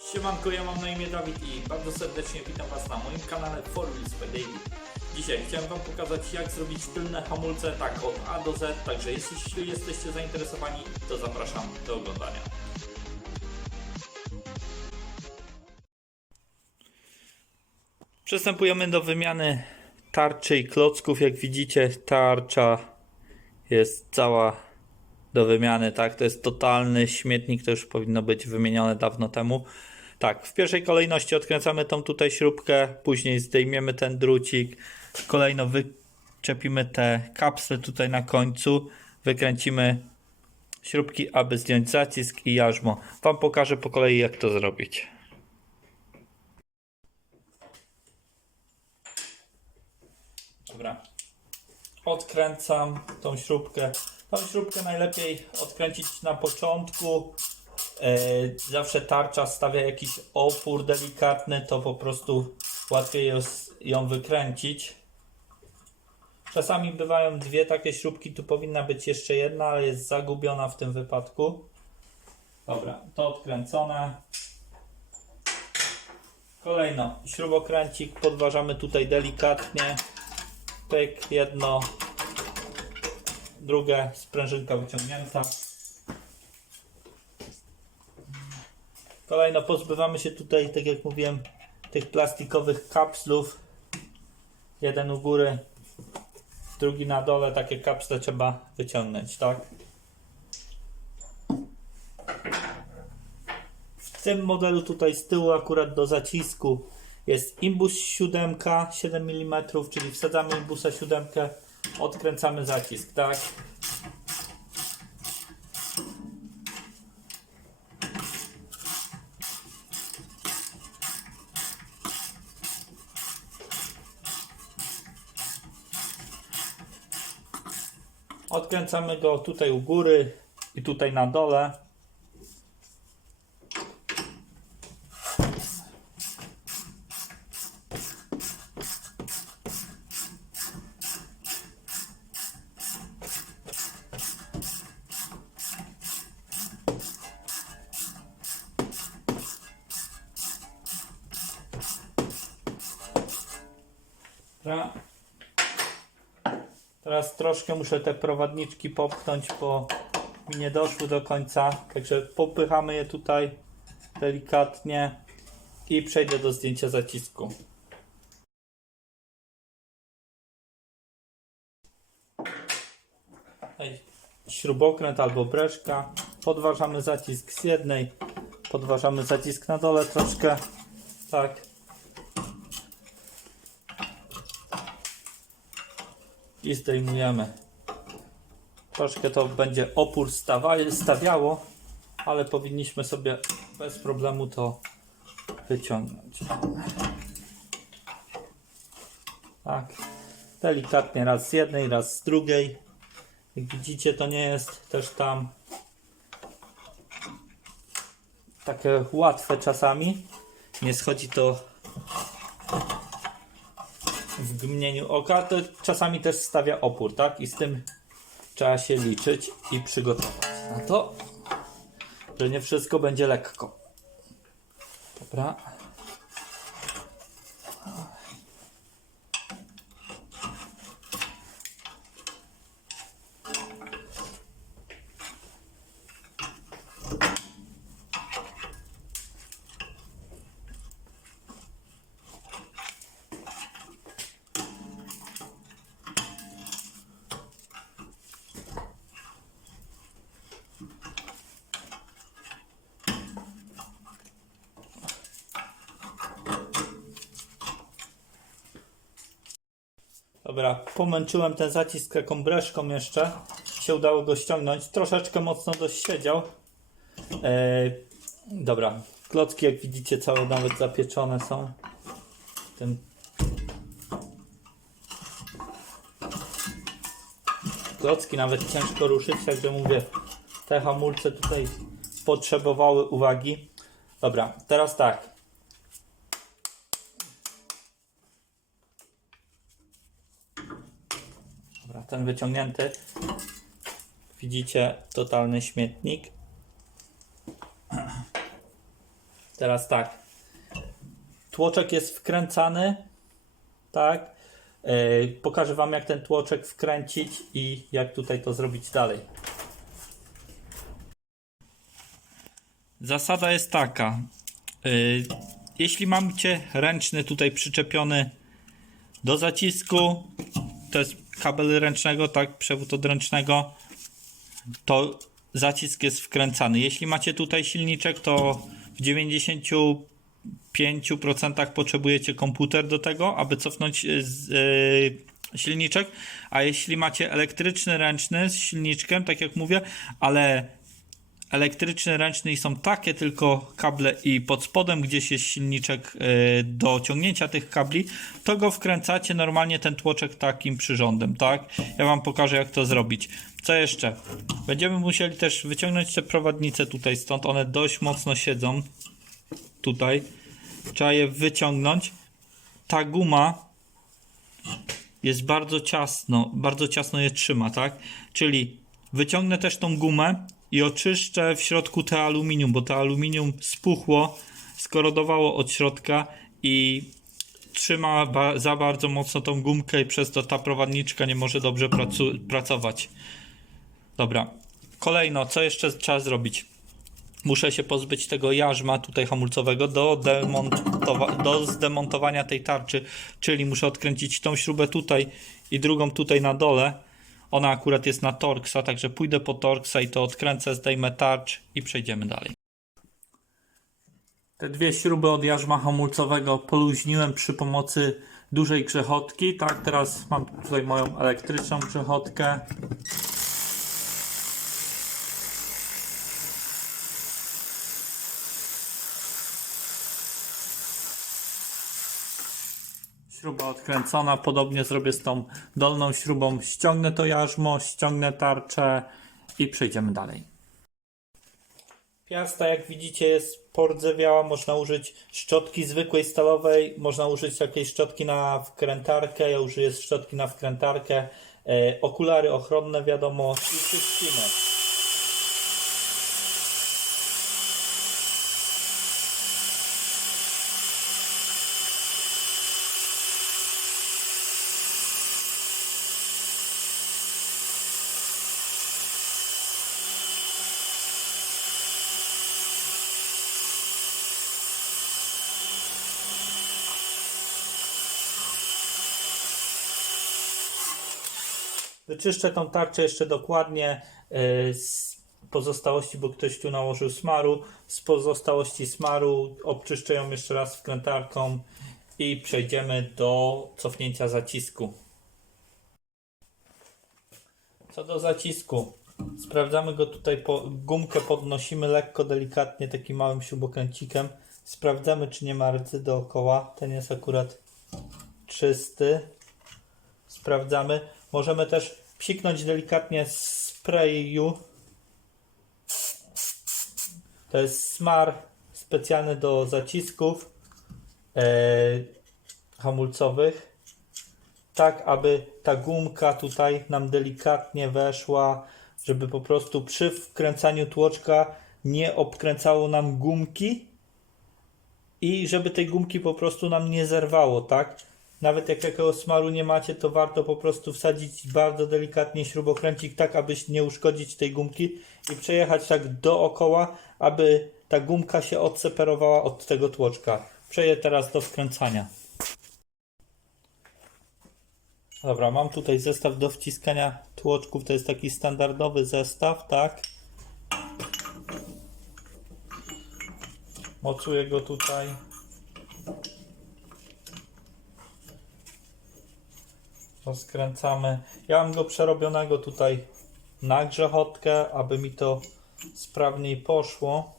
Siemanko, ja mam na imię Dawid i bardzo serdecznie witam Was na moim kanale For Wheels by Daily. Dzisiaj chciałem Wam pokazać jak zrobić tylne hamulce tak od A do Z, także jeśli jesteście zainteresowani, to zapraszam do oglądania. Przystępujemy do wymiany tarczy i klocków. Jak widzicie, tarcza jest cała do wymiany, tak? To jest totalny śmietnik, to już powinno być wymienione dawno temu. Tak, w pierwszej kolejności odkręcamy tą tutaj śrubkę, później zdejmiemy ten drucik, kolejno wyczepimy te kapsle tutaj na końcu, wykręcimy śrubki, aby zdjąć zacisk i jarzmo. Wam pokażę po kolei jak to zrobić. Dobra. Odkręcam tą śrubkę. Tą śrubkę najlepiej odkręcić na początku. E, zawsze tarcza stawia jakiś opór delikatny, to po prostu łatwiej ją, ją wykręcić. Czasami bywają dwie takie śrubki, tu powinna być jeszcze jedna, ale jest zagubiona w tym wypadku. Dobra, to odkręcone. Kolejno, śrubokręcik podważamy tutaj delikatnie. Pyk, jedno, drugie, sprężynka wyciągnięta. Kolejno pozbywamy się tutaj, tak jak mówiłem, tych plastikowych kapslów. Jeden u góry, drugi na dole. Takie kapsle trzeba wyciągnąć, tak? W tym modelu tutaj z tyłu akurat do zacisku jest imbus 7, 7 mm, czyli wsadzamy imbusa 7, odkręcamy zacisk, tak? Odkręcamy go tutaj u góry i tutaj na dole. Troszkę muszę te prowadniczki popchnąć, bo mi nie doszły do końca. Także popychamy je tutaj delikatnie i przejdę do zdjęcia zacisku. Śrubokręt albo breszka. Podważamy zacisk z jednej, podważamy zacisk na dole troszkę. Tak. I zdejmujemy. Troszkę to będzie opór stawiało, ale powinniśmy sobie bez problemu to wyciągnąć. Tak. Delikatnie raz z jednej, raz z drugiej. Jak widzicie, to nie jest też tam takie łatwe czasami. Nie schodzi to w gmnieniu oka, to czasami też stawia opór, tak? I z tym trzeba się liczyć i przygotować na to, że nie wszystko będzie lekko. Dobra. Dobra, pomęczyłem ten zacisk taką breszką jeszcze. Się udało go ściągnąć. Troszeczkę mocno dość siedział. Eee, dobra, klocki jak widzicie całe nawet zapieczone są. Tym klocki nawet ciężko ruszyć, także mówię, te hamulce tutaj potrzebowały uwagi. Dobra, teraz tak. Dobra, ten wyciągnięty. Widzicie totalny śmietnik. Teraz tak. Tłoczek jest wkręcany, tak? Yy, pokażę Wam, jak ten tłoczek wkręcić i jak tutaj to zrobić dalej. Zasada jest taka. Yy, jeśli macie ręczny tutaj przyczepiony do zacisku, to jest kabel ręcznego, tak, przewód odręcznego, to zacisk jest wkręcany. Jeśli macie tutaj silniczek, to w 95% potrzebujecie komputer do tego, aby cofnąć y, z, y, silniczek, a jeśli macie elektryczny ręczny z silniczkiem, tak jak mówię, ale elektryczny ręczny i są takie tylko kable i pod spodem gdzieś jest silniczek y, do ciągnięcia tych kabli, to go wkręcacie normalnie ten tłoczek takim przyrządem, tak? Ja wam pokażę jak to zrobić. Co jeszcze? Będziemy musieli też wyciągnąć te prowadnice tutaj stąd, one dość mocno siedzą tutaj. Trzeba je wyciągnąć. Ta guma jest bardzo ciasno, bardzo ciasno je trzyma, tak? Czyli wyciągnę też tą gumę i oczyszczę w środku te aluminium, bo to aluminium spuchło, skorodowało od środka i trzyma ba- za bardzo mocno tą gumkę i przez to ta prowadniczka nie może dobrze pracować. Dobra. Kolejno, co jeszcze trzeba zrobić? Muszę się pozbyć tego jarzma tutaj hamulcowego do, do zdemontowania tej tarczy, czyli muszę odkręcić tą śrubę tutaj i drugą tutaj na dole. Ona akurat jest na Torxa, także pójdę po Torxa i to odkręcę, zdejmę tarcz i przejdziemy dalej. Te dwie śruby od jarzma hamulcowego poluźniłem przy pomocy dużej grzechotki. Tak, teraz mam tutaj moją elektryczną grzechotkę. Śruba odkręcona, podobnie zrobię z tą dolną śrubą. Ściągnę to jarzmo, ściągnę tarczę i przejdziemy dalej. Piasta, jak widzicie, jest pordzewiała. Można użyć szczotki zwykłej stalowej, można użyć takiej szczotki na wkrętarkę. Ja użyję szczotki na wkrętarkę. E, okulary ochronne, wiadomo, i czyścimy. Wyczyszczę tą tarczę jeszcze dokładnie e, z pozostałości, bo ktoś tu nałożył smaru. Z pozostałości smaru obczyszczę ją jeszcze raz wkrętarką i przejdziemy do cofnięcia zacisku. Co do zacisku, sprawdzamy go tutaj, po, gumkę podnosimy lekko, delikatnie takim małym śrubokręcikiem. Sprawdzamy, czy nie ma rdzy dookoła. Ten jest akurat czysty sprawdzamy. Możemy też psiknąć delikatnie sprayu. To jest smar specjalny do zacisków e, hamulcowych. Tak, aby ta gumka tutaj nam delikatnie weszła, żeby po prostu przy wkręcaniu tłoczka nie obkręcało nam gumki i żeby tej gumki po prostu nam nie zerwało, tak? Nawet jak jakiegoś smaru nie macie, to warto po prostu wsadzić bardzo delikatnie śrubokręcik, tak aby nie uszkodzić tej gumki i przejechać tak dookoła, aby ta gumka się odseparowała od tego tłoczka. Przeję teraz do wkręcania. Dobra, mam tutaj zestaw do wciskania tłoczków, to jest taki standardowy zestaw, tak? Mocuję go tutaj. Rozkręcamy. Ja mam go przerobionego tutaj na grzechotkę, aby mi to sprawniej poszło.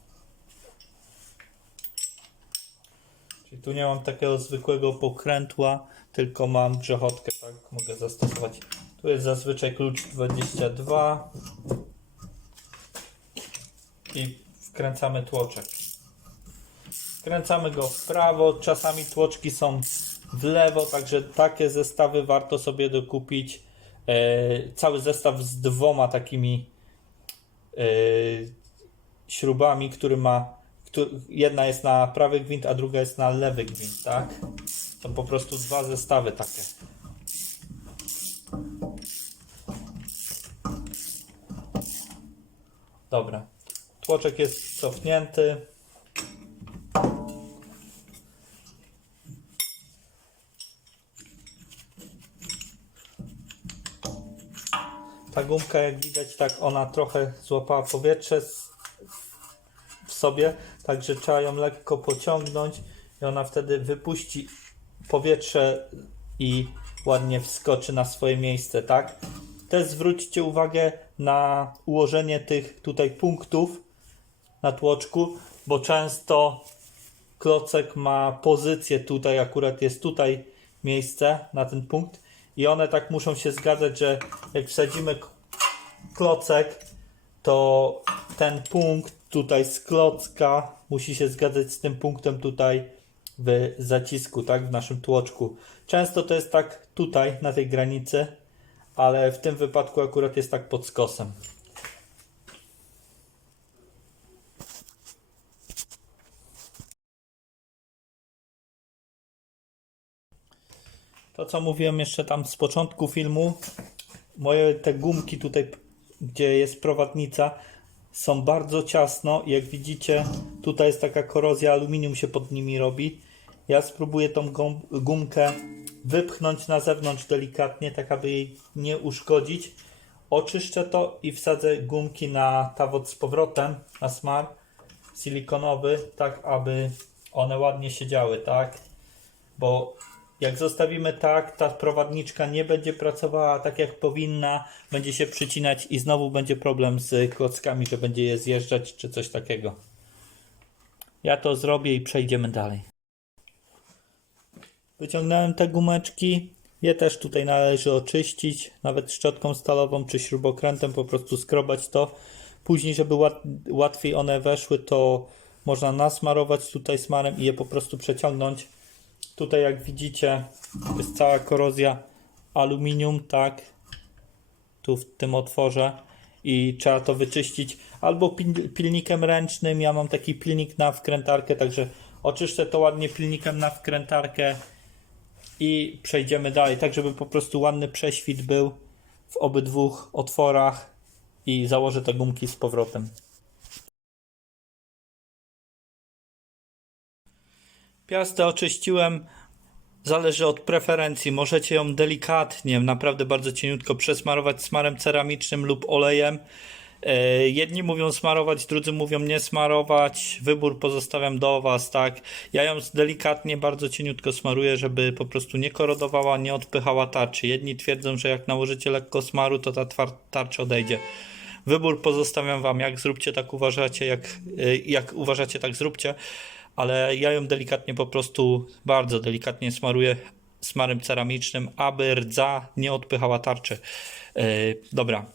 Czyli tu nie mam takiego zwykłego pokrętła, tylko mam grzechotkę, tak mogę zastosować. Tu jest zazwyczaj klucz 22 i wkręcamy tłoczek. Wkręcamy go w prawo, czasami tłoczki są w lewo, także takie zestawy warto sobie dokupić. E, cały zestaw z dwoma takimi e, śrubami, który ma, któ- jedna jest na prawy gwint, a druga jest na lewy gwint, tak? Są po prostu dwa zestawy takie. Dobra. Tłoczek jest cofnięty. Ta gumka, jak widać, tak ona trochę złapała powietrze w sobie, także trzeba ją lekko pociągnąć i ona wtedy wypuści powietrze i ładnie wskoczy na swoje miejsce, tak? Też zwróćcie uwagę na ułożenie tych tutaj punktów na tłoczku, bo często klocek ma pozycję tutaj, akurat jest tutaj miejsce na ten punkt i one tak muszą się zgadzać, że jak wsadzimy klocek, to ten punkt tutaj z klocka musi się zgadzać z tym punktem tutaj w zacisku, tak, w naszym tłoczku. Często to jest tak tutaj, na tej granicy, ale w tym wypadku akurat jest tak pod skosem. To co mówiłem jeszcze tam z początku filmu, moje te gumki tutaj, gdzie jest prowadnica, są bardzo ciasno. Jak widzicie, tutaj jest taka korozja, aluminium się pod nimi robi. Ja spróbuję tą gum- gumkę wypchnąć na zewnątrz delikatnie, tak aby jej nie uszkodzić. Oczyszczę to i wsadzę gumki na tawot z powrotem, na smar silikonowy, tak aby one ładnie siedziały, tak? Bo jak zostawimy tak, ta prowadniczka nie będzie pracowała tak jak powinna, będzie się przycinać i znowu będzie problem z klockami, że będzie je zjeżdżać czy coś takiego. Ja to zrobię i przejdziemy dalej. Wyciągnąłem te gumeczki. Je też tutaj należy oczyścić, nawet szczotką stalową czy śrubokrętem, po prostu skrobać to. Później, żeby łat, łatwiej one weszły, to można nasmarować tutaj smarem i je po prostu przeciągnąć. Tutaj jak widzicie jest cała korozja aluminium, tak, tu w tym otworze i trzeba to wyczyścić albo pil- pilnikiem ręcznym, ja mam taki pilnik na wkrętarkę, także oczyszczę to ładnie pilnikiem na wkrętarkę i przejdziemy dalej, tak żeby po prostu ładny prześwit był w obydwu otworach i założę te gumki z powrotem. Piastę oczyściłem. Zależy od preferencji. Możecie ją delikatnie, naprawdę bardzo cieniutko przesmarować smarem ceramicznym lub olejem. E, Jedni mówią smarować, drudzy mówią nie smarować. Wybór pozostawiam do Was, tak. Ja ją delikatnie, bardzo cieniutko smaruję, żeby po prostu nie korodowała, nie odpychała tarczy. Jedni twierdzą, że jak nałożycie lekko smaru, to ta tarcza odejdzie. Wybór pozostawiam Wam, jak zróbcie, tak uważacie, jak, y, jak uważacie, tak zróbcie, ale ja ją delikatnie po prostu, bardzo delikatnie smaruję smarem ceramicznym, aby rdza nie odpychała tarczy. Y, Dobra,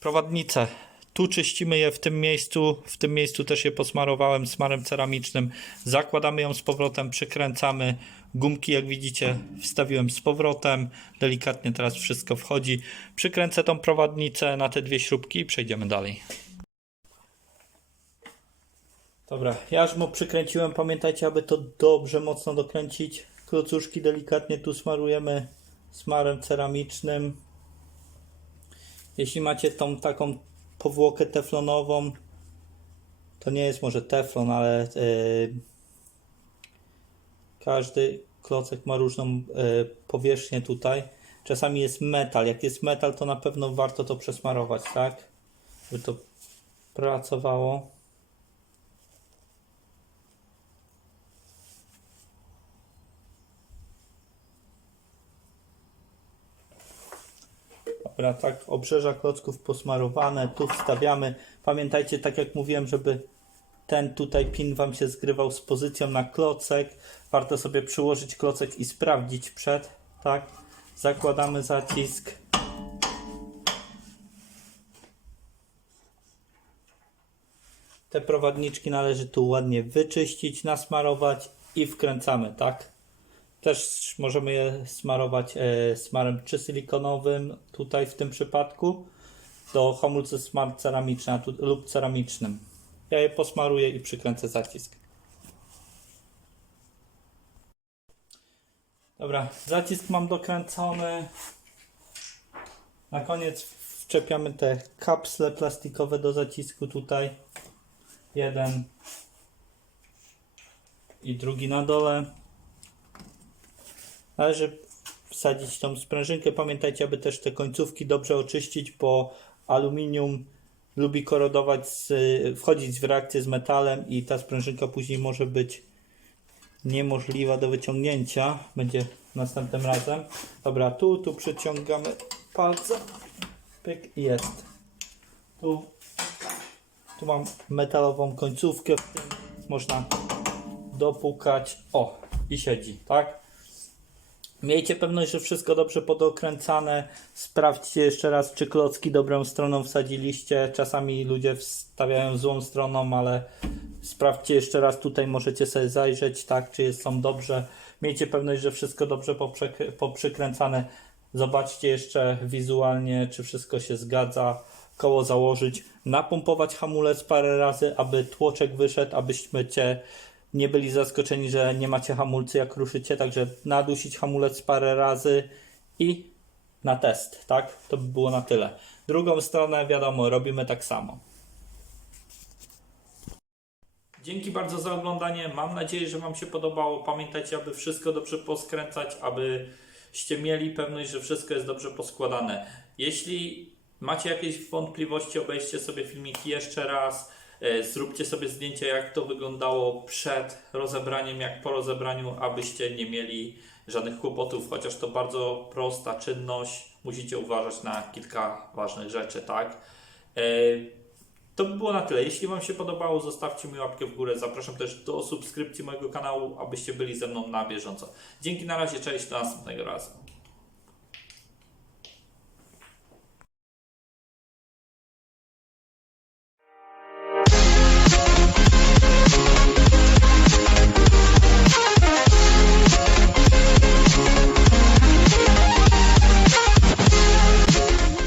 prowadnice. Tu czyścimy je w tym miejscu, w tym miejscu też je posmarowałem smarem ceramicznym. Zakładamy ją z powrotem, przykręcamy. Gumki, jak widzicie, wstawiłem z powrotem. Delikatnie teraz wszystko wchodzi. Przykręcę tą prowadnicę na te dwie śrubki i przejdziemy dalej. Dobra, ja już mu przykręciłem. Pamiętajcie, aby to dobrze mocno dokręcić. Klocuszki delikatnie tu smarujemy smarem ceramicznym. Jeśli macie tą taką powłokę teflonową, to nie jest może teflon, ale yy, każdy klocek ma różną yy, powierzchnię tutaj. Czasami jest metal. Jak jest metal, to na pewno warto to przesmarować, tak? Żeby to pracowało. Dobra, tak, obrzeża klocków posmarowane, tu wstawiamy. Pamiętajcie, tak jak mówiłem, żeby ten tutaj pin Wam się zgrywał z pozycją na klocek. Warto sobie przyłożyć klocek i sprawdzić przed, tak. Zakładamy zacisk. Te prowadniczki należy tu ładnie wyczyścić, nasmarować i wkręcamy, tak. Też możemy je smarować e, smarem czy silikonowym, tutaj w tym przypadku, do hamulca smart ceramiczna lub ceramicznym. Ja je posmaruję i przykręcę zacisk. Dobra, zacisk mam dokręcony. Na koniec wczepiamy te kapsle plastikowe do zacisku tutaj. Jeden i drugi na dole. Należy wsadzić tą sprężynkę. Pamiętajcie, aby też te końcówki dobrze oczyścić, bo aluminium lubi korodować, z, wchodzić w reakcję z metalem i ta sprężynka później może być niemożliwa do wyciągnięcia. Będzie następnym razem. Dobra, tu, tu przyciągamy palce. Pyk jest. Tu, tu mam metalową końcówkę. Można dopukać. O, i siedzi, tak? Miejcie pewność, że wszystko dobrze podokręcane. Sprawdźcie jeszcze raz, czy klocki dobrą stroną wsadziliście. Czasami ludzie wstawiają złą stroną, ale sprawdźcie jeszcze raz. Tutaj możecie sobie zajrzeć, tak, czy są dobrze. Miejcie pewność, że wszystko dobrze poprzykręcane. Zobaczcie jeszcze wizualnie, czy wszystko się zgadza. Koło założyć, napompować hamulec parę razy, aby tłoczek wyszedł, abyśmy cię nie byli zaskoczeni, że nie macie hamulcy jak ruszycie, także nadusić hamulec parę razy i na test, tak? To by było na tyle. Drugą stronę, wiadomo, robimy tak samo. Dzięki bardzo za oglądanie. Mam nadzieję, że Wam się podobało. Pamiętajcie, aby wszystko dobrze poskręcać, abyście mieli pewność, że wszystko jest dobrze poskładane. Jeśli macie jakieś wątpliwości, obejrzcie sobie filmiki jeszcze raz. E, Zróbcie sobie zdjęcie, jak to wyglądało przed rozebraniem, jak po rozebraniu, abyście nie mieli żadnych kłopotów, chociaż to bardzo prosta czynność. Musicie uważać na kilka ważnych rzeczy, tak? E, to by było na tyle. Jeśli Wam się podobało, zostawcie mi łapkę w górę. Zapraszam też do subskrypcji mojego kanału, abyście byli ze mną na bieżąco. Dzięki na razie, cześć, do następnego razu.